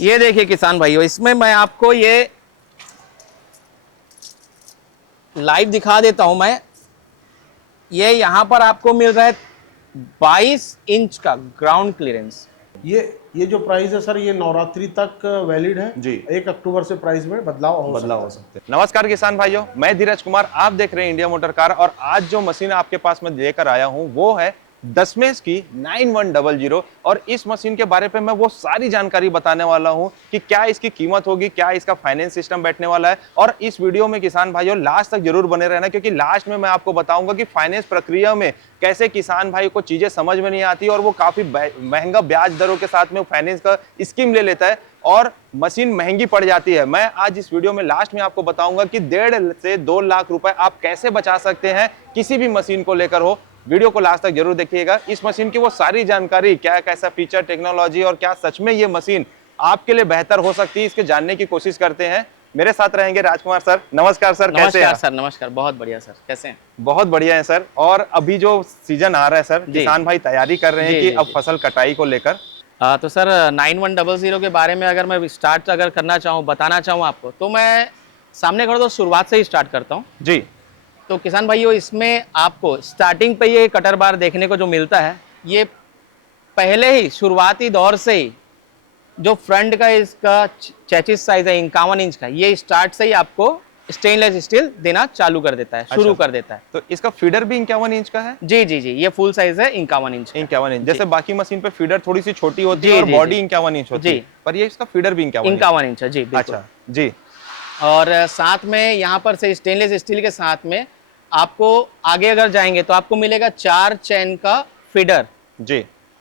ये देखिए किसान भाइयों, इसमें मैं आपको ये लाइव दिखा देता हूं। मैं ये यहाँ पर आपको मिल रहा है 22 इंच का ग्राउंड क्लियरेंस। ये जो प्राइस है सर, ये नवरात्रि तक वैलिड है जी। 1 अक्टूबर से प्राइस में बदलाव हो सकते हैं। नमस्कार किसान भाइयों, मैं धीरज कुमार, आप देख रहे हैं इंडिया मोटर कार। और आज जो मशीन आपके पास में लेकर आया हूं वो है दशमेश की 9100। और इस मशीन के बारे पे मैं वो सारी जानकारी बताने वाला हूं कि क्या इसकी कीमत होगी, क्या इसका फाइनेंस सिस्टम बैठने वाला है। और इस वीडियो में किसान भाइयों लास्ट तक जरूर बने रहना, क्योंकि लास्ट में मैं आपको बताऊंगा कि फाइनेंस प्रक्रिया में कैसे किसान भाई को चीजें समझ में नहीं आती और वो काफी महंगा ब्याज दरों के साथ में फाइनेंस का स्कीम ले लेता है और मशीन महंगी पड़ जाती है। मैं आज इस वीडियो में लास्ट में आपको बताऊंगा कि 1.5 से 2 लाख रुपए आप कैसे बचा सकते हैं किसी भी मशीन को लेकर हो। वीडियो को लास्ट तक जरूर देखिएगा। इस मशीन की वो सारी जानकारी, क्या कैसा फीचर, टेक्नोलॉजी और क्या सच में ये मशीन आपके लिए बेहतर हो सकती है, इसके जानने की कोशिश करते हैं। मेरे साथ रहेंगे राजकुमार सर। नमस्कार सर, कैसे हैं? नमस्कार सर, नमस्कार। बहुत बढ़िया सर, कैसे हैं? बहुत बढ़िया है सर। और अभी जो सीजन आ रहा है सर, किसान भाई तैयारी कर रहे हैं कि अब फसल कटाई को लेकर। तो सर 9100 के बारे में अगर मैं स्टार्ट करना चाहूँ, बताना चाहूँ आपको, तो मैं सामने खड़ा तो शुरुआत से ही स्टार्ट करता हूँ जी। तो किसान भाइयों, इसमें आपको स्टार्टिंग पे ये कटर बार देखने को जो मिलता है, ये पहले ही शुरुआती दौर से ही जो फ्रंट का इसका चेचिस साइज है 51 इंच का, ये स्टार्ट से ही आपको स्टेनलेस स्टील देना चालू कर देता है, शुरू कर देता है। तो इसका फीडर भी 51 इंच का है? जी जी जी, ये फुल साइज है 51 इंच। 51 इंच। जैसे बाकी मशीन पे फीडर थोड़ी सी छोटी होती है और बॉडी 51 इंच होती है, पर ये इसका फीडर भी 51 इंच है। जी अच्छा जी। और साथ में यहाँ पर से स्टेनलेस स्टील के साथ में आपको आगे अगर जाएंगे तो आपको मिलेगा 4 चैन का फीडर जी।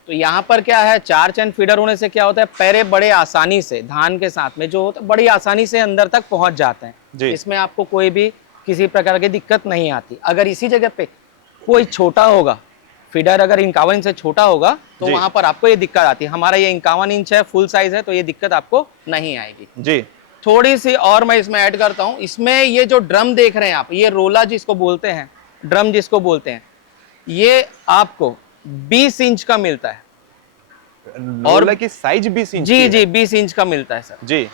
तो यहाँ पर क्या है, 4 चैन फीडर होने से क्या होता है, पैरे बड़े आसानी से धान के साथ में जो होता है बड़ी आसानी से अंदर तक पहुंच जाते हैं। इसमें आपको कोई भी किसी प्रकार की दिक्कत नहीं आती। अगर इसी जगह पे कोई छोटा होगा, फीडर अगर 51 इंच से छोटा होगा तो वहां पर आपको ये दिक्कत आती है। हमारा ये 51 इंच है, फुल साइज है, तो ये दिक्कत आपको नहीं आएगी जी। थोड़ी सी और मैं इसमें ऐड करता हूं। इसमें ये जो ड्रम देख रहे हैं आप, ये रोला जिसको बोलते हैं, ड्रम जिसको बोलते हैं, ये आपको 20 इंच का मिलता है। और की साइज 20 इंच? जी जी, 20 इंच का मिलता है सर जी।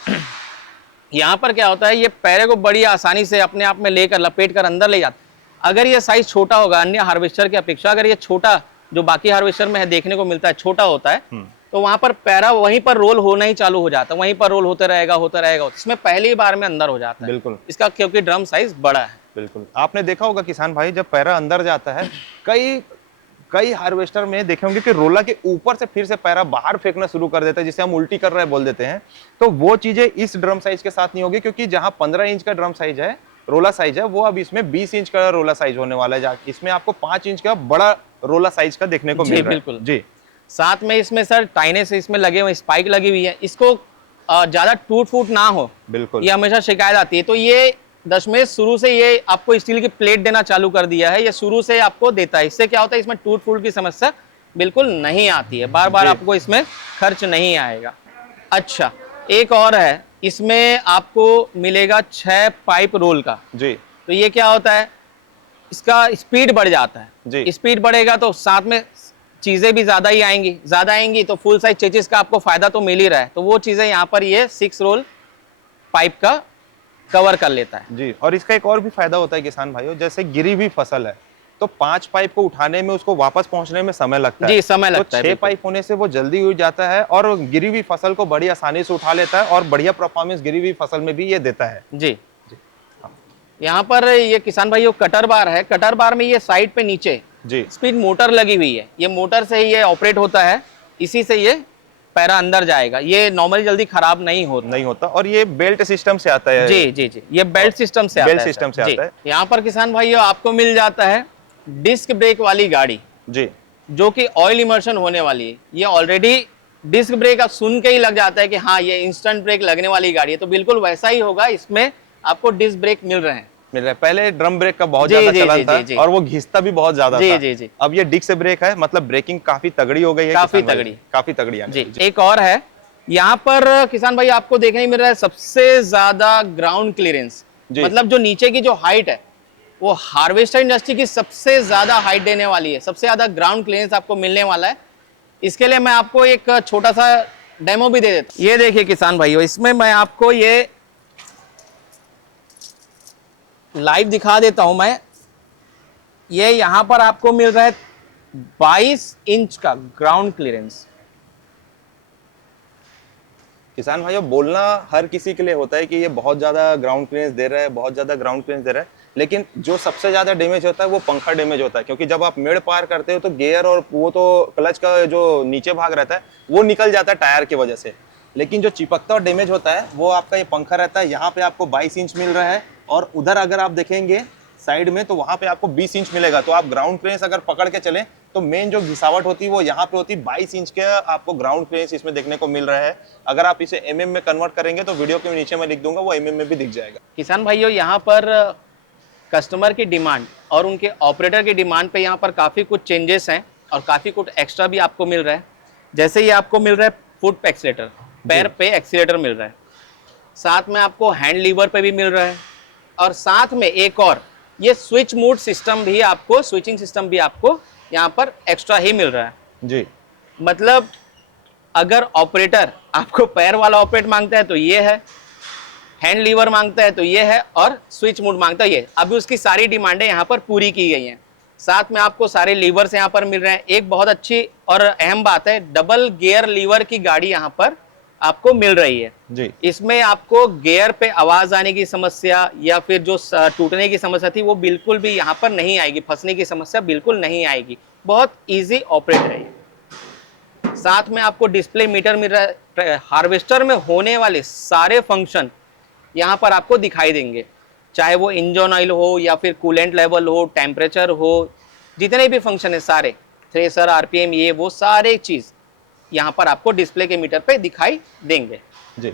यहाँ पर क्या होता है, ये पैरे को बड़ी आसानी से अपने आप में लेकर लपेट कर अंदर ले जाता है। अगर ये साइज छोटा होगा अन्य हार्वेस्टर की अपेक्षा, अगर ये छोटा जो बाकी हार्वेस्टर में है देखने को मिलता है छोटा होता है, तो वहां पर पैरा वहीं पर रोल होना ही चालू हो जाता है, वहीं पर रोल होते रहेगा। इसमें पहली बार में अंदर हो जाता है। बिल्कुल। इसका क्योंकि ड्रम साइज बड़ा है। बिल्कुल। आपने देखा होगा किसान भाई, जब पैरा अंदर जाता है, कई हार्वेस्टर में देखे होंगे कि रोला के ऊपर से फिर से पैरा बाहर फेंकना शुरू कर देता है, जिसे हम उल्टी कर रहे हैं बोल देते हैं। तो वो चीजें इस ड्रम साइज के साथ नहीं होगी, क्योंकि जहां 15 इंच का ड्रम साइज है, रोला साइज है, वो अब इसमें 20 इंच का रोला साइज होने वाला है। इसमें आपको 5 इंच का बड़ा रोला साइज का देखने को मिल रहा है। बिल्कुल जी। साथ में इसमें सर टाइने से इसमें लगे हुए स्पाइक लगी हुई है, इसको ज्यादा टूट फूट ना हो, बिल्कुल, ये हमेशा शिकायत आती है। तो ये दशमेश शुरू से ये आपको स्टील की प्लेट देना चालू कर दिया है, ये शुरू से आपको देता है। इससे क्या होता है, इसमें टूट फूट की समस्या बिल्कुल नहीं आती है, बार बार आपको इसमें खर्च नहीं आएगा। अच्छा, एक और है, इसमें आपको मिलेगा 6 पाइप रोल का जी। तो ये क्या होता है, इसका स्पीड बढ़ जाता है जी। स्पीड बढ़ेगा तो साथ में चीजें भी ज्यादा आएंगी, तो फुल साइज चेचिस का आपको फायदा तो मिल ही रहा है। तो वो चीजें यहाँ पर ये 6 रोल पाइप का कवर कर लेता है जी। और इसका एक और भी फायदा होता है किसान भाइयों, जैसे गिरी हुई फसल है तो 5 पाइप को उठाने में, उसको वापस पहुंचने में समय लगता है जी, समय लगता है। 6 पाइप होने से वो जल्दी उठ जाता है और गिरी हुई फसल को बड़ी आसानी से उठा लेता है और बढ़िया परफॉर्मेंस गिरी हुई फसल में भी ये देता है जी। यहाँ पर ये किसान भाइयों कटर बार है, कटर बार में ये साइड पे नीचे जी स्पीड मोटर लगी हुई है, ये मोटर से ही ये ऑपरेट होता है, इसी से ये पैरा अंदर जाएगा। ये नॉर्मली जल्दी खराब नहीं होता और ये बेल्ट सिस्टम से आता है। जी जी जी, ये बेल्ट सिस्टम से आता है। यहाँ पर किसान भाइयों आपको मिल जाता है डिस्क ब्रेक वाली गाड़ी जी, जो कि ऑयल इमर्शन होने वाली है। ये ऑलरेडी डिस्क ब्रेक आप सुन के ही लग जाता है कि हाँ ये इंस्टेंट ब्रेक लगने वाली गाड़ी है, तो बिल्कुल वैसा ही होगा। इसमें आपको डिस्क ब्रेक मिल रहे हैं। पहले ड्रम ब्रेक का बहुत ज्यादा चलन था और वो घिसता भी बहुत ज्यादा था। जी। अब ये डिस्क ब्रेक है, मतलब ब्रेकिंग काफी तगड़ी हो गई है, काफी तगड़ी जी। एक और है यहाँ पर किसान भाई, आपको देखने मिल रहा है सबसे ज्यादा ग्राउंड क्लियरेंस, मतलब जो नीचे की जो हाइट है वो हार्वेस्टर इंडस्ट्री की सबसे ज्यादा हाइट देने वाली है, सबसे ज्यादा ग्राउंड क्लियरेंस आपको मिलने वाला है। इसके लिए मैं आपको एक छोटा सा डेमो भी दे देता हूं। ये देखिए किसान भाइयों, इसमें मैं आपको ये लाइव दिखा देता हूं। मैं ये यहां पर आपको मिल रहा है 22 इंच का ग्राउंड क्लियरेंस। किसान भाइयों, बोलना हर किसी के लिए होता है कि ये बहुत ज्यादा ग्राउंड क्लियरेंस दे रहा है, बहुत ज्यादा ग्राउंड क्लियरेंस दे रहा है, लेकिन जो सबसे ज्यादा डैमेज होता है वो पंखा डैमेज होता है, क्योंकि जब आप मिड पार करते हो तो गियर और वो तो क्लच का जो नीचे भाग रहता है वो निकल जाता है टायर की वजह से, लेकिन जो चिपकता और डैमेज होता है वो आपका ये पंखा रहता है। यहाँ पे आपको 22 इंच मिल रहा है और उधर अगर आप देखेंगे साइड में तो वहां पे आपको 20 इंच मिलेगा। तो आप ग्राउंड क्लियरेंस अगर पकड़ के चलें तो मेन जो घिसावट होती है वो यहाँ पे होती है। 22 इंच के आपको ग्राउंड क्लियरेंस इसमें देखने को मिल रहा है। अगर आप इसे एमएम में कन्वर्ट करेंगे तो वीडियो के नीचे मैं लिख दूंगा, वो एमएम में भी दिख जाएगा। किसान भाइयों, यहाँ पर कस्टमर की डिमांड और उनके ऑपरेटर की डिमांड पे यहाँ पर काफ़ी कुछ चेंजेस हैं और काफ़ी कुछ एक्स्ट्रा भी आपको मिल रहा है। जैसे ये आपको मिल रहा है फुट पे एक्सीलेटर, पैर पे एक्सीलेटर मिल रहा है, साथ में आपको हैंड लीवर पे भी मिल रहा है, और साथ में एक और ये स्विच मोड सिस्टम भी आपको, स्विचिंग सिस्टम भी आपको यहाँ पर एक्स्ट्रा ही मिल रहा है जी। मतलब अगर ऑपरेटर आपको पैर वाला ऑपरेट मांगता है तो ये है, हैंड लीवर मांगता है तो ये है, और स्विच मोड मांगता है ये। अभी उसकी सारी डिमांडें यहाँ पर पूरी की गई हैं। साथ में आपको सारे लीवर्स यहाँ पर मिल रहे हैं। एक बहुत अच्छी और अहम बात है, डबल गियर लीवर की गाड़ी यहाँ पर आपको मिल रही है जी। इसमें आपको गियर पे आवाज आने की समस्या या फिर जो टूटने की समस्या थी वो बिल्कुल भी यहाँ पर नहीं आएगी, फंसने की समस्या बिल्कुल नहीं आएगी। बहुत इजी ऑपरेट है ये। साथ में आपको डिस्प्ले मीटर मिल रहा है। हार्वेस्टर में होने वाले सारे फंक्शन यहाँ पर आपको दिखाई देंगे, चाहे वो इंजन ऑयल हो या फिर कूलेंट लेवल हो, टेम्परेचर हो, जितने भी फंक्शन है सारे, थ्रेसर, आरपीएम, ये वो सारे चीज यहाँ पर आपको डिस्प्ले के मीटर पे दिखाई देंगे जी।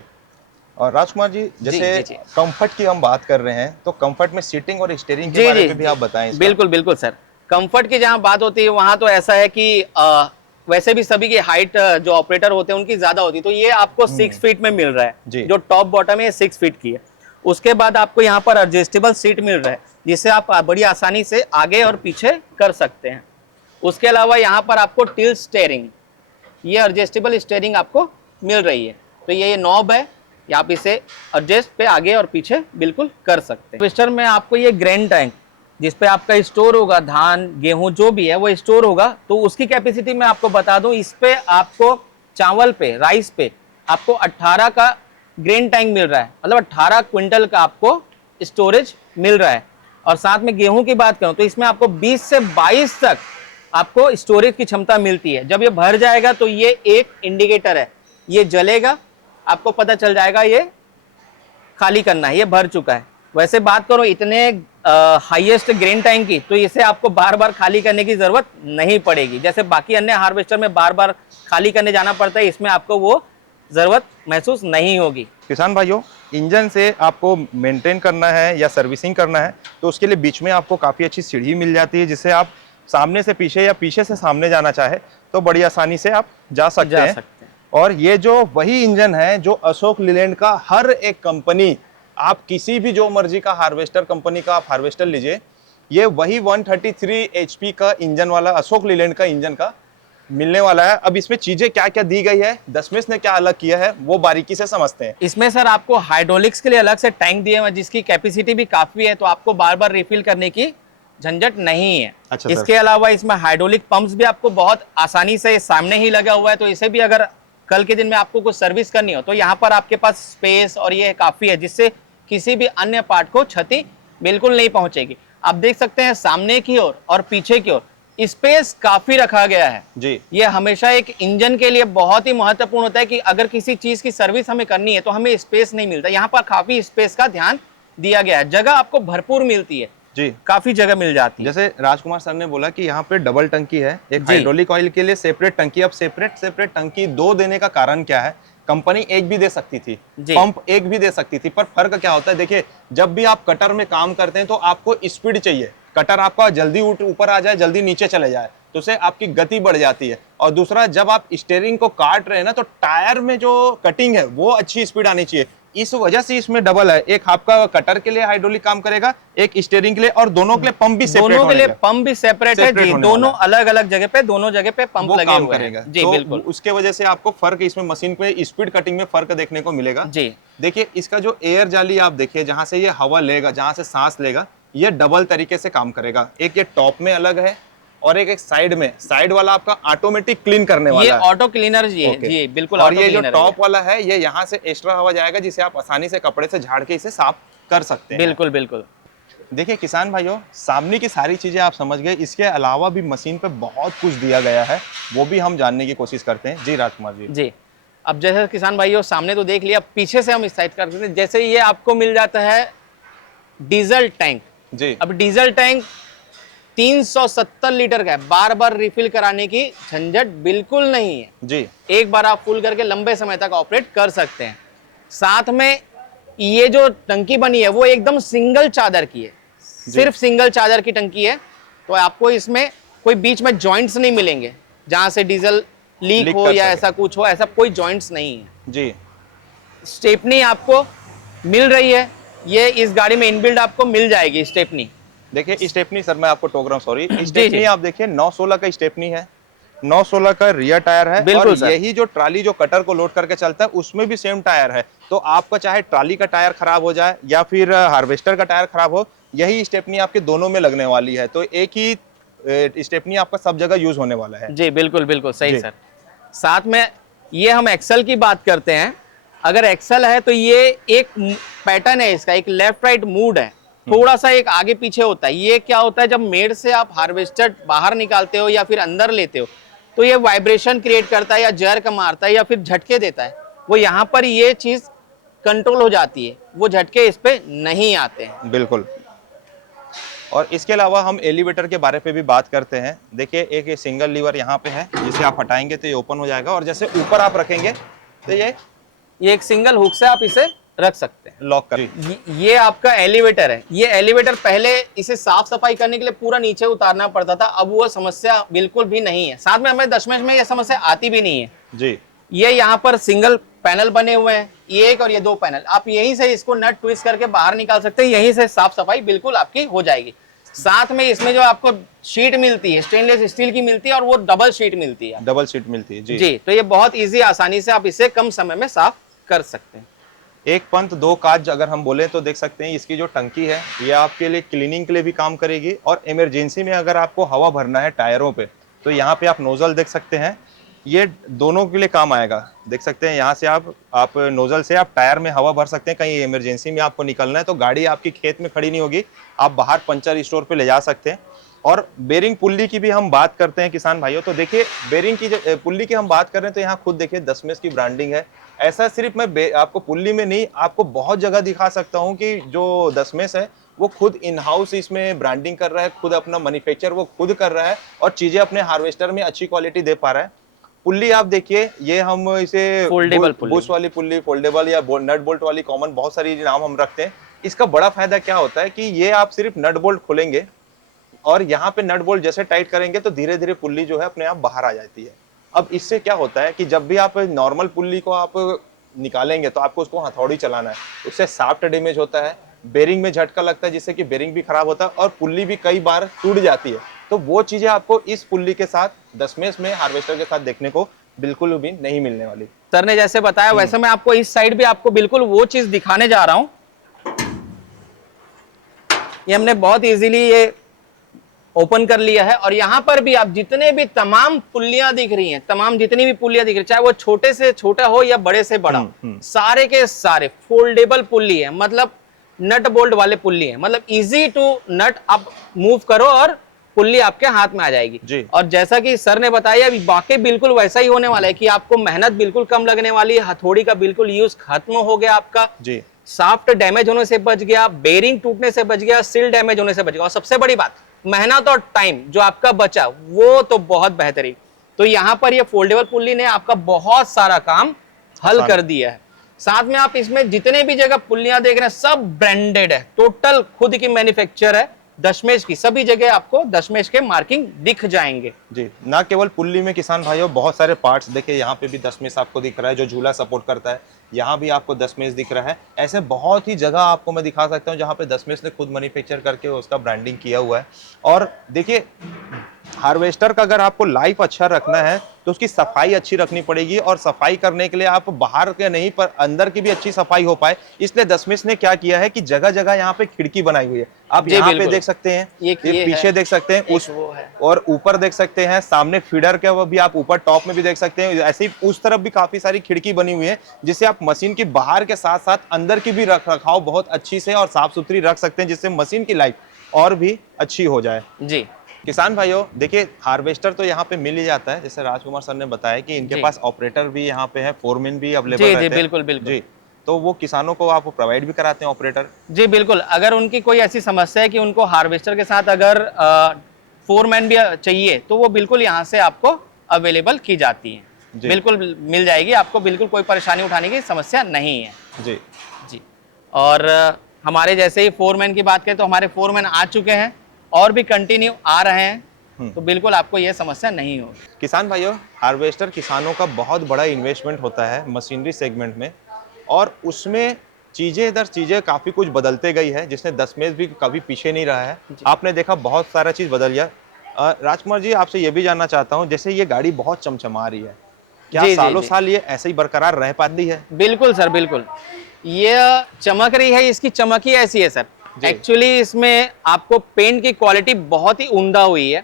और राजकुमार जी, जैसे कंफर्ट की हम बात कर रहे हैं तो कंफर्ट में सीटिंग और स्टीयरिंग के बारे में भी आप बताएं। बिल्कुल बिल्कुल सर, कंफर्ट की जहाँ बात होती है वहां तो ऐसा है कि वैसे भी सभी की हाइट जो ऑपरेटर होते हैं उनकी ज्यादा होती है, तो ये आपको 6 फीट में मिल रहा है। जो टॉप बॉटम है 6 फीट की है। उसके बाद आपको यहाँ पर एडजस्टेबल सीट मिल रहा है जिससे आप बड़ी आसानी से आगे और पीछे कर सकते हैं। उसके अलावा यहाँ पर आपको टिल्ट स्टीयरिंग, ये एडजस्टेबल स्टीयरिंग आपको मिल रही है। तो ये नॉब है, आप इसे एडजस्ट पे आगे और पीछे बिल्कुल कर सकते हैं। ट्विस्टर में आपको ये ग्रेन टैंक जिसपे आपका स्टोर होगा, धान गेहूं जो भी है वो स्टोर होगा, तो उसकी कैपेसिटी मैं आपको बता दूं, इस पे आपको चावल पे, राइस पे आपको 18 का ग्रेन टैंक मिल रहा है, मतलब 18 क्विंटल का आपको स्टोरेज मिल रहा है। और साथ में गेहूं की बात करूं तो इसमें आपको 20 से 22 तक आपको स्टोरेज की क्षमता मिलती है। जब ये भर जाएगा तो ये एक इंडिकेटर है, ये जलेगा, आपको पता चल जाएगा ये खाली करना है, ये भर चुका है। वैसे बात करो इतने हाईएस्ट ग्रेन टैंक की, तो इसे आपको बार बार खाली करने की जरूरत नहीं पड़ेगी। जैसे बाकी अन्य हार्वेस्टर में बार बार खाली करने जाना पड़ता है, इसमें आपको वो जरूरत महसूस नहीं होगी। किसान भाइयों, इंजन से आपको मेंटेन करना है या सर्विसिंग करना है तो उसके लिए बीच में आपको काफ़ी अच्छी सीढ़ी मिल जाती है, जिससे आप सामने से पीछे या पीछे से सामने जाना चाहे तो बड़ी आसानी से आप जा सकते हैं। और ये जो वही इंजन है जो अशोक लीलैंड का हर एक कंपनी, आप किसी भी जो मर्जी का हार्वेस्टर कंपनी का आप हार्वेस्टर लीजिए, ये वही 133 HP का इंजन वाला अशोक लीलैंड का इंजन का मिलने वाला है। अब इसमें चीजें क्या क्या दी गई है, दशमेश ने क्या अलग किया है, वो बारीकी से समझते हैं। इसमें सर आपको हाइड्रोलिक्स के लिए अलग से टैंक दिए हैं जिसकी कैपेसिटी भी काफी है, तो आपको बार बार रिफिल करने की झंझट नहीं है। अच्छा इसके अलावा इसमें हाइड्रोलिक पंप्स भी आपको बहुत आसानी से सामने ही लगा हुआ है, तो इसे भी अगर कल के दिन में आपको कुछ सर्विस करनी हो तो यहाँ पर आपके पास स्पेस और ये काफी है, जिससे किसी भी अन्य पार्ट को क्षति बिल्कुल नहीं पहुंचेगी। आप देख सकते हैं सामने की ओर और पीछे की ओर स्पेस काफी रखा गया है जी। ये हमेशा एक इंजन के लिए बहुत ही महत्वपूर्ण होता है कि अगर किसी चीज की सर्विस हमें करनी है तो हमें स्पेस नहीं मिलता, यहाँ पर काफी स्पेस का ध्यान दिया गया है। जगह आपको भरपूर मिलती है जी, काफी जगह मिल जाती है। जैसे राजकुमार सर ने बोला कि यहाँ पे डबल टंकी है, एक हाइड्रोलिक ऑयल के लिए सेपरेट टंकी। अब सेपरेट टंकी 2 देने का कारण क्या है? कंपनी एक भी दे सकती थी, पंप एक भी दे सकती थी, पर फर्क क्या होता है, देखिए जब भी आप कटर में काम करते हैं तो आपको स्पीड चाहिए, कटर आपका जल्दी ऊपर आ जाए, जल्दी नीचे चले जाए, तो उससे आपकी गति बढ़ जाती है। और दूसरा, जब आप स्टीयरिंग को काट रहे हैं ना तो टायर में जो कटिंग है वो अच्छी स्पीड आनी चाहिए, इस वजह से इसमें डबल है, एक आपका कटर के लिए हाइड्रोलिक काम करेगा, एक स्टीयरिंग के लिए, और दोनों के लिए पंप भी सेपरेट दोनों के लिए पंप भी सेपरेट है जी, दोनों अलग अलग जगह पे, दोनों जगह पे पंप लगे हुए हैं जी। तो बिल्कुल, उसके वजह से आपको फर्क इसमें मशीन पे स्पीड कटिंग में फर्क देखने को मिलेगा जी। देखिए इसका जो एयर जाली आप देखिए, जहां से ये हवा लेगा, जहां से सांस लेगा, ये डबल तरीके से काम करेगा। एक ये टॉप में अलग है और एक साइड में, साइड वाला आपका ऑटोमेटिक क्लीन करने वाला ये है, ऑटो क्लीनर जी है जी, बिल्कुल। और ये जो टॉप वाला है, ये यहाँ से एक्स्ट्रा हवा जाएगा, जिसे आप आसानी से कपड़े से झाड़ के इसे साफ कर सकते हैं। बिल्कुल बिल्कुल। देखिए किसान भाइयों, सामने की सारी चीजें आप समझ गए, इसके अलावा भी मशीन पे बहुत कुछ दिया गया है, वो भी हम जानने की कोशिश करते हैं। जी राजकुमार जी। जी, अब जैसे किसान भाइयों सामने तो देख लिया, पीछे से हम इस साइड करते हैं। जैसे ये आपको मिल जाता है डीजल टैंक जी। अब डीजल टैंक 370 लीटर का है, बार बार रिफिल कराने की झंझट बिल्कुल नहीं है जी। एक बार आप फुल करके लंबे समय तक ऑपरेट कर सकते हैं। साथ में ये जो टंकी बनी है वो एकदम सिंगल चादर की है, सिर्फ सिंगल चादर की टंकी है, तो आपको इसमें कोई बीच में जॉइंट्स नहीं मिलेंगे जहां से डीजल लीक हो या ऐसा कुछ हो, ऐसा कोई जॉइंट्स नहीं है जी। स्टेपनी आपको मिल रही है, ये इस गाड़ी में इनबिल्ड आपको मिल जाएगी स्टेपनी। देखिए स्टेपनी, सर मैं आपको टोक रहा हूँ, सॉरी, स्टेपनी आप देखिए 916 का स्टेपनी है, 916 का रियर टायर है, बिल्कुल और सर। यही जो ट्राली जो कटर को लोड करके चलता है उसमें भी सेम टायर है। तो आपका चाहे ट्राली का टायर खराब हो जाए या फिर हार्वेस्टर का टायर खराब हो, यही स्टेपनी आपके दोनों में लगने वाली है। तो एक ही स्टेपनी आपका सब जगह यूज होने वाला है। जी बिल्कुल बिल्कुल सही सर। साथ में ये हम एक्सल की बात करते हैं, अगर एक्सल है तो ये एक पैटर्न है इसका, एक लेफ्ट राइट मूड है, थोड़ा सा एक आगे पीछे होता है। ये क्या होता है, जब मेड़ से आप हार्वेस्टर बाहर निकालते हो या फिर अंदर लेते हो तो ये वाइब्रेशन क्रिएट करता है या जर्क मारता है या फिर झटके देता है, वो यहाँ पर ये चीज कंट्रोल हो जाती है, वो झटके इस पे नहीं आते हैं। बिल्कुल। और इसके अलावा हम एलिवेटर के बारे पे भी बात करते हैं। देखिए एक सिंगल लीवर यहाँ पे है, जिसे आप हटाएंगे तो ये ओपन हो जाएगा, और जैसे ऊपर आप रखेंगे तो ये एक सिंगल हुक से आप इसे रख सकते हैं, लॉक कर। ये आपका एलिवेटर है। ये एलिवेटर पहले इसे साफ सफाई करने के लिए पूरा नीचे उतारना पड़ता था, अब वो समस्या बिल्कुल भी नहीं है। साथ में हमें दशमेश में ये समस्या आती भी नहीं है जी। ये यहाँ पर सिंगल पैनल बने हुए हैं, ये एक और ये दो पैनल, आप यहीं से इसको नट ट्विस्ट करके बाहर निकाल सकते हैं, यहीं से साफ सफाई बिल्कुल आपकी हो जाएगी। साथ में इसमें जो आपको शीट मिलती है स्टेनलेस स्टील की मिलती है, और वो डबल शीट मिलती है, डबल शीट मिलती है जी। जी। तो ये बहुत इजी, आसानी से आप इसे कम समय में साफ कर सकते हैं। एक पंथ दो काज अगर हम बोले तो देख सकते हैं, इसकी जो टंकी है ये आपके लिए क्लीनिंग के लिए भी काम करेगी, और इमरजेंसी में अगर आपको हवा भरना है टायरों पे तो यहाँ पे आप नोजल देख सकते हैं, ये दोनों के लिए काम आएगा। देख सकते हैं यहाँ से आप नोजल से आप टायर में हवा भर सकते हैं, कहीं इमरजेंसी में आपको निकलना है तो गाड़ी आपकी खेत में खड़ी नहीं होगी, आप बाहर पंचर स्टोर पे ले जा सकते हैं। और बेरिंग पुल्ली की भी हम बात करते हैं किसान भाइयों, तो देखिए बेरिंग की पुल्ली की हम बात कर रहे हैं तो यहाँ खुद देखिए दशमेश की ब्रांडिंग है। ऐसा सिर्फ मैं आपको पुल्ली में नहीं, आपको बहुत जगह दिखा सकता हूँ कि जो दशमेश है वो खुद इन हाउस इसमें ब्रांडिंग कर रहा है, खुद अपना मैन्युफैक्चर वो खुद कर रहा है, और चीजें अपने हार्वेस्टर में अच्छी क्वालिटी दे पा रहा है। पुल्ली आप देखिए, ये हम इसे फोल्डेबल बुश वाली पुल्ली, फोल्डेबल या नट बोल्ट वाली, कॉमन बहुत सारी नाम हम रखते हैं। इसका बड़ा फायदा क्या होता है कि ये आप सिर्फ नट बोल्ट खोलेंगे और यहाँ पे नट बोल्ट जैसे टाइट करेंगे तो धीरे धीरे पुल्ली जो है अपने आप बाहर आ जाती है। अब इससे क्या होता है कि जब भी आप नॉर्मल पुल्ली को आप निकालेंगे तो आपको उसको हथौड़ी चलाना है, उससे शाफ्ट डैमेज होता है, बेरिंग में झटका लगता है जिससे कि बेरिंग भी खराब होता है और पुल्ली भी कई बार टूट जाती है। तो वो चीजें आपको इस पुल्ली के साथ, दशमेश में हार्वेस्टर के साथ देखने को बिल्कुल भी नहीं मिलने वाली। सर ने जैसे बताया वैसे मैं आपको इस साइड भी आपको बिल्कुल वो चीज दिखाने जा रहा हूं। ये हमने बहुत इजीली ये ओपन कर लिया है, और यहाँ पर भी आप जितने भी तमाम पुल्लियां दिख रही हैं, तमाम जितनी भी पुल्लियां दिख रही हैं, चाहे वो छोटे से छोटा हो या बड़े से बड़ा, सारे के सारे फोल्डेबल पुल्ली है, मतलब नट बोल्ट वाले पुल्ली है, मतलब इजी टू नट, आप मूव करो और पुल्ली आपके हाथ में आ जाएगी। और जैसा कि सर ने बताया वाकई बिल्कुल वैसा ही होने वाला है कि आपको मेहनत बिल्कुल कम लगने वाली है, हथौड़ी का बिल्कुल यूज खत्म हो गया आपका जी, शाफ्ट डैमेज होने से बच गया, बेरिंग टूटने से बच गया, सील डैमेज होने से बच गया, और सबसे बड़ी बात मेहनत और टाइम जो आपका बचा वो तो बहुत बेहतरीन। तो यहाँ पर ये फोल्डेबल पुल्ली ने आपका बहुत सारा काम हल कर दिया है। साथ में आप इसमें जितने भी जगह पुल्लियां देख रहे हैं सब ब्रांडेड है, टोटल खुद की मैन्युफैक्चर है, दशमेश की, सभी जगह आपको दशमेश के मार्किंग दिख जाएंगे। जी, ना केवल पुल्ली में किसान भाइयों, बहुत सारे पार्ट्स देखिए, यहाँ पे भी दशमेश आपको दिख रहा है, जो झूला सपोर्ट करता है, यहाँ भी आपको दशमेश दिख रहा है। ऐसे बहुत ही जगह आपको मैं दिखा सकता हूँ जहाँ पे दशमेश ने खुद मैन्युफैक्चर करके उसका ब्रांडिंग किया हुआ है। और देखिए, हार्वेस्टर का अगर आपको लाइफ अच्छा रखना है तो उसकी सफाई अच्छी रखनी पड़ेगी, और सफाई करने के लिए आप बाहर के नहीं पर अंदर की भी अच्छी सफाई हो पाए, इसलिए दशमेश ने क्या किया है कि जगह जगह यहाँ पे खिड़की बनाई हुई है। आप जी, यहाँ पे बिल्कुल। देख सकते हैं, ये पीछे है, देख सकते हैं, एक उस वो है। और ऊपर देख सकते हैं, सामने फीडर के वो भी आप ऊपर टॉप में भी देख सकते हैं। ऐसे ही उस तरफ भी काफी सारी खिड़की बनी हुई है, जिससे आप मशीन की बाहर के साथ साथ अंदर की भी रख रखाव बहुत अच्छी से और साफ सुथरी रख सकते हैं, जिससे मशीन की लाइफ और भी अच्छी हो जाए। जी किसान भाइयों देखिए, हार्वेस्टर तो यहाँ पे मिल ही जाता है, जैसे राजकुमार सर ने बताया कि इनके जी। पास ऑपरेटर भी यहाँ पे है, फोरमैन भी अवेलेबल जी रहते जी, हैं। बिल्कुल बिल्कुल। जी, तो वो किसानों को आप प्रोवाइड भी कराते हैं ऑपरेटर? जी बिल्कुल, अगर उनकी कोई ऐसी समस्या है कि उनको हार्वेस्टर के साथ अगर फोरमैन भी चाहिए, तो वो बिल्कुल यहाँ से आपको अवेलेबल की जाती है। जी। बिल्कुल मिल जाएगी आपको, बिल्कुल कोई परेशानी उठाने की समस्या नहीं है। जी जी। और हमारे जैसे ही फोरमैन की बात करें तो हमारे फोरमैन आ चुके हैं और भी कंटिन्यू आ रहे हैं, तो बिल्कुल आपको ये समस्या नहीं होगी। किसान भाइयों, हार्वेस्टर किसानों का बहुत बड़ा इन्वेस्टमेंट होता है मशीनरी सेगमेंट में, और उसमें चीज़ें काफ़ी कुछ बदलते गई है, जिसने दशमेश भी कभी पीछे नहीं रहा है। आपने देखा बहुत सारा चीज़ बदल गया। राजकुमार जी, आपसे ये भी जानना चाहता हूँ, जैसे ये गाड़ी बहुत चमचमा रही है, क्या जी, जी, सालों जी। साल ये ऐसे ही बरकरार रह पाती है? बिल्कुल सर, बिल्कुल। ये चमक रही है, इसकी चमक ही ऐसी है सर। जी। एक्चुअली इसमें आपको पेंट की क्वालिटी बहुत ही उम्दा हुई है।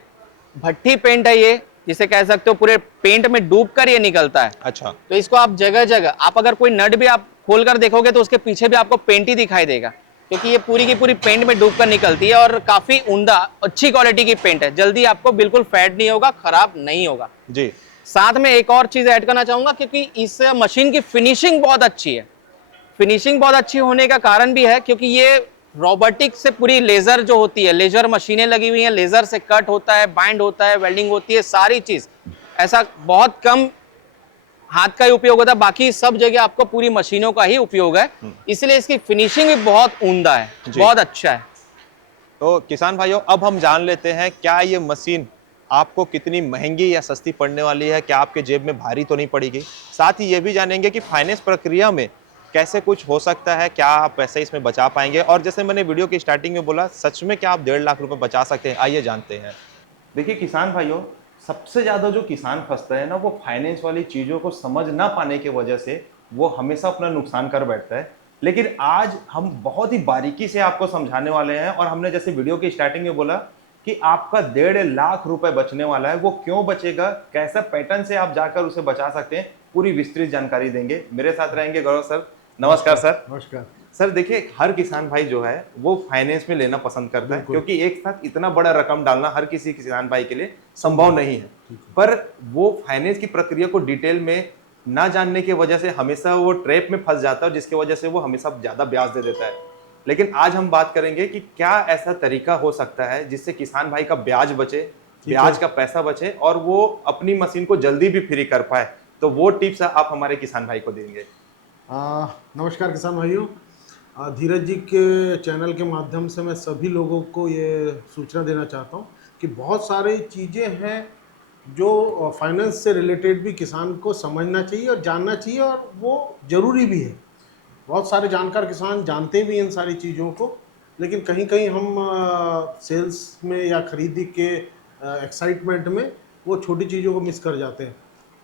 भट्ठी पेंट है ये, जिसे कह सकते हो पूरे पेंट में डूब कर ये निकलता है। अच्छा। तो इसको आप जगह जगह, आप अगर कोई नट भी आप खोल कर देखोगे तो उसके पीछे भी आपको पेंट ही दिखाई देगा, क्योंकि ये पूरी की पूरी पेंट में डूब कर निकलती है और काफी उम्दा अच्छी क्वालिटी की पेंट है। जल्दी आपको बिल्कुल फैट नहीं होगा, खराब नहीं होगा। जी। साथ में एक और चीज ऐड करना चाहूंगा, क्योंकि इस मशीन की फिनिशिंग बहुत अच्छी है। फिनिशिंग बहुत अच्छी होने का कारण भी है क्योंकि ये रोबोटिक से पूरी लेजर जो होती है, लेजर मशीनें लगी हुई हैं, लेजर से कट होता है, बाइंड होता है, वेल्डिंग होती है, सारी चीज। ऐसा बहुत कम हाथ का ही उपयोग होता है, बाकी सब जगह आपको पूरी मशीनों का ही उपयोग है, इसलिए इसकी फिनिशिंग भी बहुत उम्दा है, बहुत अच्छा है। तो किसान भाइयों, अब हम जान लेते हैं क्या ये मशीन आपको कितनी महंगी या सस्ती पड़ने वाली है, क्या आपके जेब में भारी तो नहीं पड़ेगी। साथ ही ये भी जानेंगे कि फाइनेंस प्रक्रिया में कैसे कुछ हो सकता है, क्या आप पैसे इसमें बचा पाएंगे, और जैसे मैंने वीडियो की स्टार्टिंग में बोला, सच में क्या आप 1.5 लाख रुपए बचा सकते हैं। आइए जानते हैं। देखिए किसान भाइयों, सबसे ज़्यादा जो किसान फंसता है ना, वो फाइनेंस वाली चीज़ों को समझ ना पाने की वजह से वो हमेशा अपना नुकसान कर बैठता है। लेकिन आज हम बहुत ही बारीकी से आपको समझाने वाले हैं, और हमने जैसे वीडियो की स्टार्टिंग में बोला कि आपका 1.5 लाख रुपए बचने वाला है। वो क्यों बचेगा, कैसा पैटर्न से आप जाकर उसे बचा सकते हैं, पूरी विस्तृत जानकारी देंगे। मेरे साथ रहेंगे गौरव सर। नमस्कार सर। नमस्कार सर देखिए, हर किसान भाई जो है वो फाइनेंस में लेना पसंद करता है, क्योंकि एक साथ इतना बड़ा रकम डालना हर किसी किसान भाई के लिए संभव नहीं है। पर वो फाइनेंस की प्रक्रिया को डिटेल में ना जानने की वजह से हमेशा वो ट्रैप में फंस जाता है, जिसकी वजह से वो हमेशा ज्यादा ब्याज दे देता है। लेकिन आज हम बात करेंगे कि क्या ऐसा तरीका हो सकता है जिससे किसान भाई का ब्याज बचे, ब्याज का पैसा बचे, और वो अपनी मशीन को जल्दी भी फ्री कर पाए। तो वो टिप्स आप हमारे किसान भाई को देंगे। नमस्कार किसान भाइयों, धीरज जी के चैनल के माध्यम से मैं सभी लोगों को ये सूचना देना चाहता हूँ कि बहुत सारी चीज़ें हैं जो फाइनेंस से रिलेटेड भी किसान को समझना चाहिए और जानना चाहिए, और वो ज़रूरी भी है। बहुत सारे जानकार किसान जानते भी इन सारी चीज़ों को, लेकिन कहीं कहीं हम सेल्स में या खरीदी के एक्साइटमेंट में वो छोटी चीज़ों को मिस कर जाते हैं।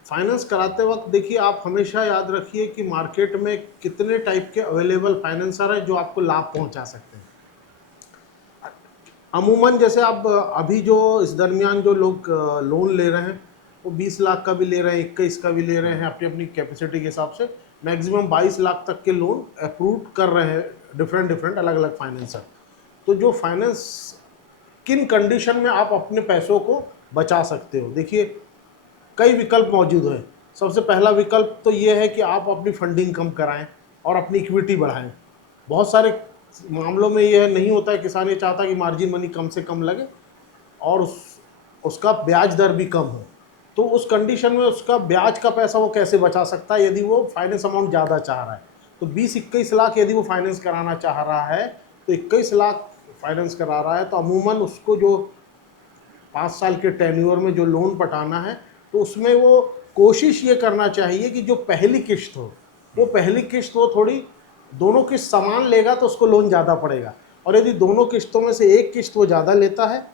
फाइनेंस कराते वक्त देखिए, आप हमेशा याद रखिए कि मार्केट में कितने टाइप के अवेलेबल फाइनेंसर हैं जो आपको लाभ पहुंचा सकते हैं। अमूमन जैसे आप अभी जो इस दरमियान जो लोग लोन ले रहे हैं, वो 20 लाख का भी ले रहे हैं, 21 का भी ले रहे हैं, अपनी अपनी कैपेसिटी के हिसाब से मैक्सिमम 22 लाख तक के लोन अप्रूव कर रहे हैं डिफरेंट अलग अलग फाइनेंसर। तो जो फाइनेंस, किन कंडीशन में आप अपने पैसों को बचा सकते हो, देखिए कई विकल्प मौजूद हैं। सबसे पहला विकल्प तो ये है कि आप अपनी फंडिंग कम कराएं और अपनी इक्विटी बढ़ाएं। बहुत सारे मामलों में यह नहीं होता है, किसान ये चाहता है कि मार्जिन मनी कम से कम लगे और उसका ब्याज दर भी कम हो। तो उस कंडीशन में उसका ब्याज का पैसा वो कैसे बचा सकता है, यदि वो फाइनेंस अमाउंट ज़्यादा चाह रहा है। तो 20-21 लाख यदि वो फाइनेंस कराना चाह रहा है, तो 21 लाख फाइनेंस करा रहा है तो अमूमन उसको जो 5 साल के टेन्योर में जो लोन पटाना है तो उसमें वो कोशिश ये करना चाहिए कि जो पहली किस्त हो वो पहली किस्त वो थोड़ी, दोनों किस्त समान लेगा तो उसको लोन ज़्यादा पड़ेगा, और यदि दोनों किस्तों में से एक किस्त वो ज़्यादा लेता है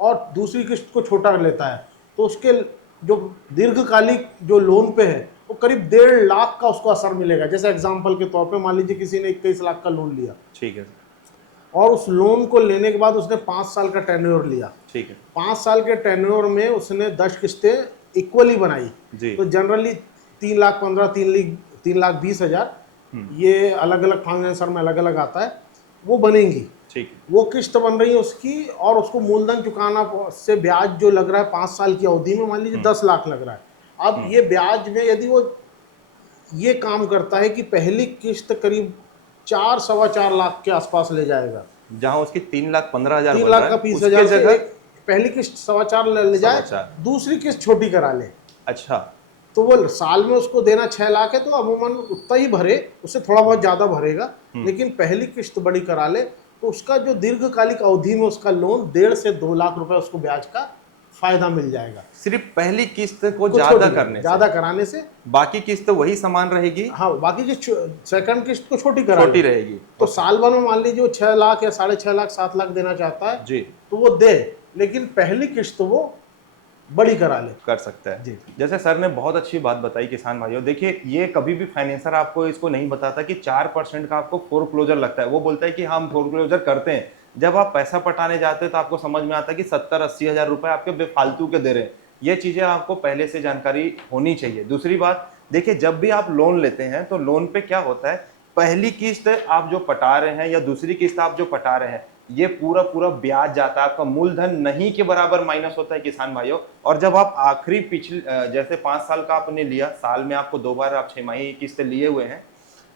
और दूसरी किस्त को छोटा लेता है तो उसके जो दीर्घकालिक जो लोन पे है वो करीब 1.5 लाख का उसको असर मिलेगा। जैसे एग्जाम्पल के तौर पे मान लीजिए किसी ने 21 लाख का लोन लिया, ठीक है, और उस लोन को लेने के बाद उसने 5 साल का टेन्योर लिया, ठीक है, 5 साल के टेन्योर में उसने 10 किस्तें इक्वली बनाई, जी, तो जनरली 3,15,000 3,20,000 ये अलग अलग फाइनेंसर में अलग अलग आता है, वो बनेंगी। ठीक है, वो किस्त बन रही है उसकी, और उसको मूलधन चुकाना से ब्याज जो लग रहा है 5 साल की अवधि में मान लीजिए 10 लाख लग रहा है। अब ये ब्याज में यदि वो ये काम करता है कि पहली किस्त करीब 4-4.25 लाख के आसपास ले जाएगा, जहां उसकी 3,15,000 3 बन लाख रहा का है, 20,000 उसके से जगह पहली किस्त 4.25 ले जाए, 4.25, दूसरी किस्त छोटी करा ले, अच्छा, तो वो साल में उसको देना 6 लाख है तो अमूमन उतना ही भरे, उससे थोड़ा बहुत ज़्यादा भरेगा, लेकिन पहली किस्त बड़ी करा ले तो उसका जो दीर्घकालिक अवधि में उसका लोन 1.5 से 2 लाख रुपए उसको ब्याज का फायदा मिल जाएगा। सिर्फ पहली किस्त को ज्यादा करने से, ज़्यादा कराने से, बाकी किस्त वही समान रहेगी, हाँ बाकी की सेकंड किस्त को छोटी करा छोटी ले। रहेगी, तो साल भर में मान लीजिए वो 6 लाख या 6.5 लाख 7 लाख देना चाहता है जी, तो वो दे, लेकिन पहली किस्त वो बड़ी करा ले। कर सकता है। जी। जैसे सर ने बहुत अच्छी बात बताई किसान भाइयों, देखिए ये कभी भी फाइनेंसर आपको इसको नहीं बताता कि 4% का आपको फोरक्लोजर लगता है, वो बोलता है कि हम फोरक्लोजर करते हैं। जब आप पैसा पटाने जाते हैं तो आपको समझ में आता है कि 70-80 हजार रुपए आपके बेफालतू के दे रहे हैं। ये चीजें आपको पहले से जानकारी होनी चाहिए। दूसरी बात, देखिए जब भी आप लोन लेते हैं तो लोन पे क्या होता है, पहली किस्त आप जो पटा रहे हैं या दूसरी किस्त आप जो पटा रहे हैं, ये पूरा पूरा ब्याज जाता है, आपका मूलधन नहीं के बराबर माइनस होता है किसान भाइयों। और जब आप आखिरी पिछले जैसे 5 साल का आपने लिया, साल में आपको 2 बार आप 6 माही किस्त लिए हुए हैं,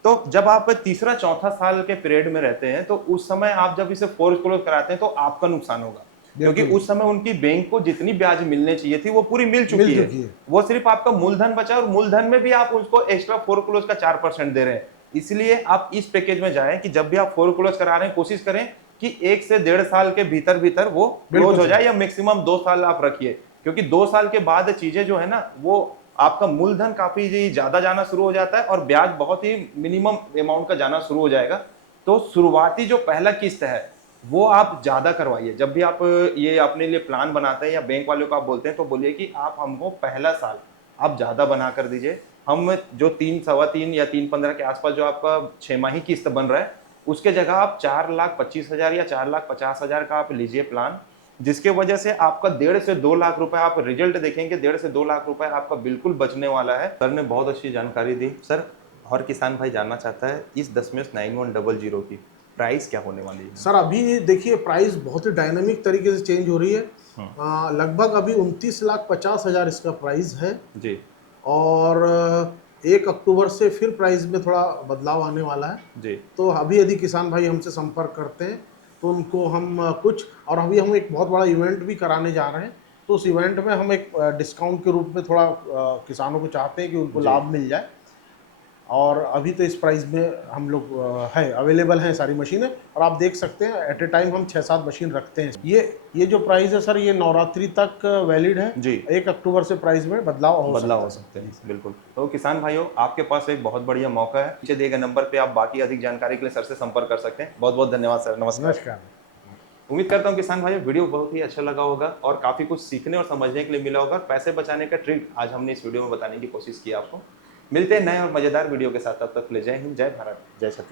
तो जब आप तीसरा चौथा साल के पीरियड में रहते हैं तो उस समय आप जब इसे फोरक्लोज कराते हैं तो आपका नुकसान होगा, क्योंकि उस समय उनकी बैंक को जितनी ब्याज मिलने चाहिए थी वो पूरी मिल चुकी है। वो सिर्फ आपका मूलधन बचा, और मूलधन में भी आप उसको एक्स्ट्रा फोरक्लोज का 4% दे रहे हैं। इसलिए आप इस पैकेज में जाएं कि जब भी आप फोरक्लोज करा रहे हैं कोशिश करें कि 1 से 1.5 साल के भीतर भीतर वो क्लोज हो जाए, या मैक्सिमम 2 साल आप रखिए, क्योंकि 2 साल के बाद चीजें जो है ना, वो आपका मूलधन काफी ज्यादा जाना शुरू हो जाता है और ब्याज बहुत ही मिनिमम अमाउंट का जाना शुरू हो जाएगा। तो शुरुआती जो पहला किस्त है वो आप ज्यादा करवाइए। जब भी आप ये अपने लिए प्लान बनाते हैं या बैंक वालों को आप बोलते हैं तो बोलिए कि आप हमको पहला साल आप ज्यादा बना कर दीजिए, हम जो 3, सवा 3 या 3.15 के आसपास जो आपका 6 माही किस्त बन रहा है उसके जगह आप 4,25,000 या 4,50,000 का आप लीजिए प्लान, जिसके वजह से आपका 1.5 से 2 लाख रुपए आप रिजल्ट देखेंगे, 1.5 से 2 लाख रुपए आपका बिल्कुल बचने वाला है। सर ने बहुत अच्छी जानकारी दी। सर, और किसान भाई जानना चाहता है इस 10 9100 की प्राइस क्या होने वाली है? सर अभी देखिए प्राइस बहुत ही डायनामिक तरीके से चेंज हो रही है। लगभग अभी 29,50,000 इसका प्राइस है जी, और 1 अक्टूबर से फिर प्राइस में थोड़ा बदलाव आने वाला है जी। तो अभी यदि किसान भाई हमसे संपर्क करते हैं तो उनको हम कुछ, और अभी हम एक बहुत बड़ा इवेंट भी कराने जा रहे हैं तो उस इवेंट में हम एक डिस्काउंट के रूप में थोड़ा किसानों को चाहते हैं कि उनको लाभ मिल जाए, और अभी तो इस प्राइस में हम लोग है अवेलेबल हैं सारी मशीनें, और आप देख सकते हैं एट ए टाइम हम 6-7 मशीन रखते हैं। ये जो प्राइस है सर ये नवरात्रि तक वैलिड है जी। 1 अक्टूबर से प्राइस में बदलाव हो सकते हैं। बिल्कुल। तो किसान भाइयों, आपके पास एक बहुत बढ़िया मौका है, नीचे दिए गए नंबर पे आप बाकी अधिक जानकारी के लिए सर से संपर्क कर सकते हैं। बहुत बहुत धन्यवाद सर। नमस्कार। उम्मीद करता हूँ किसान भाइयों वीडियो बहुत ही अच्छा लगा होगा और काफी कुछ सीखने और समझने के लिए मिला होगा। पैसे बचाने का ट्रिक आज हमने इस वीडियो में बताने की कोशिश की आपको। मिलते हैं नए और मजेदार वीडियो के साथ, तब तक ले जय हिंद, जय भारत, जय छत्तीसगढ़।